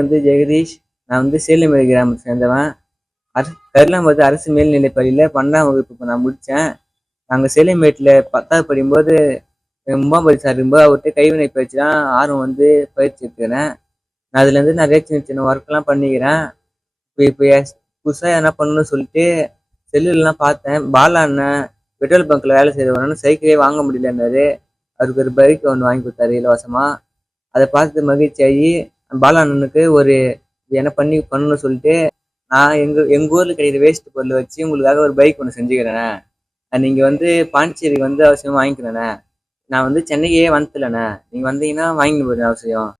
வந்து ஜெகதீஷ். நான் வந்து சேலமேடு கிராமத்தை சேர்ந்தவன். கருளாம்பட்டு அரசு மேல்நிலைப் பள்ளியில் 12ஆம் வகுப்பு இப்போ நான் முடித்தேன். நாங்கள் சேலமேட்டில் 10வது படிக்கும்போது 3ஆம் பரிசு இருக்கும்போது அவர்கிட்ட கைவினை பயிற்சி தான் ஆர்வம் வந்து பயிற்சி எடுத்துக்கிறேன். நான் அதுலேருந்து நிறைய சின்ன சின்ன ஒர்க்லாம் பண்ணிக்கிறேன். இப்போ புதுசாக என்ன பண்ணணும்னு சொல்லிட்டு செல்லுலாம் பார்த்தேன். பாலா அண்ணன் பெட்ரோல் பங்க்கில் வேலை செய்கிறவனு சைக்கிளே வாங்க முடியலன்னாரு. அவருக்கு ஒரு பைக் ஒன்று வாங்கி கொடுத்தாரு இலவசமாக. அதை பார்த்து மகிழ்ச்சி ஆகி பாலா அண்ணனுக்கு ஒரு என்ன பண்ணணும்னு சொல்லிட்டு நான் எங்கள் ஊரில் கிடைக்கிற வேஸ்ட் பொருளை வச்சு உங்களுக்காக ஒரு பைக் ஒன்று செஞ்சுக்கிறேண்ணே. நீங்கள் வந்து பாண்டிச்சேரிக்கு வந்து அவசியம் வாங்கிக்கிறேண்ணே. நான் வந்து சென்னைக்கே வந்துலண்ணே. நீங்கள் வந்தீங்கன்னா வாங்கிட்டு போயிடுறேன் அவசியம்.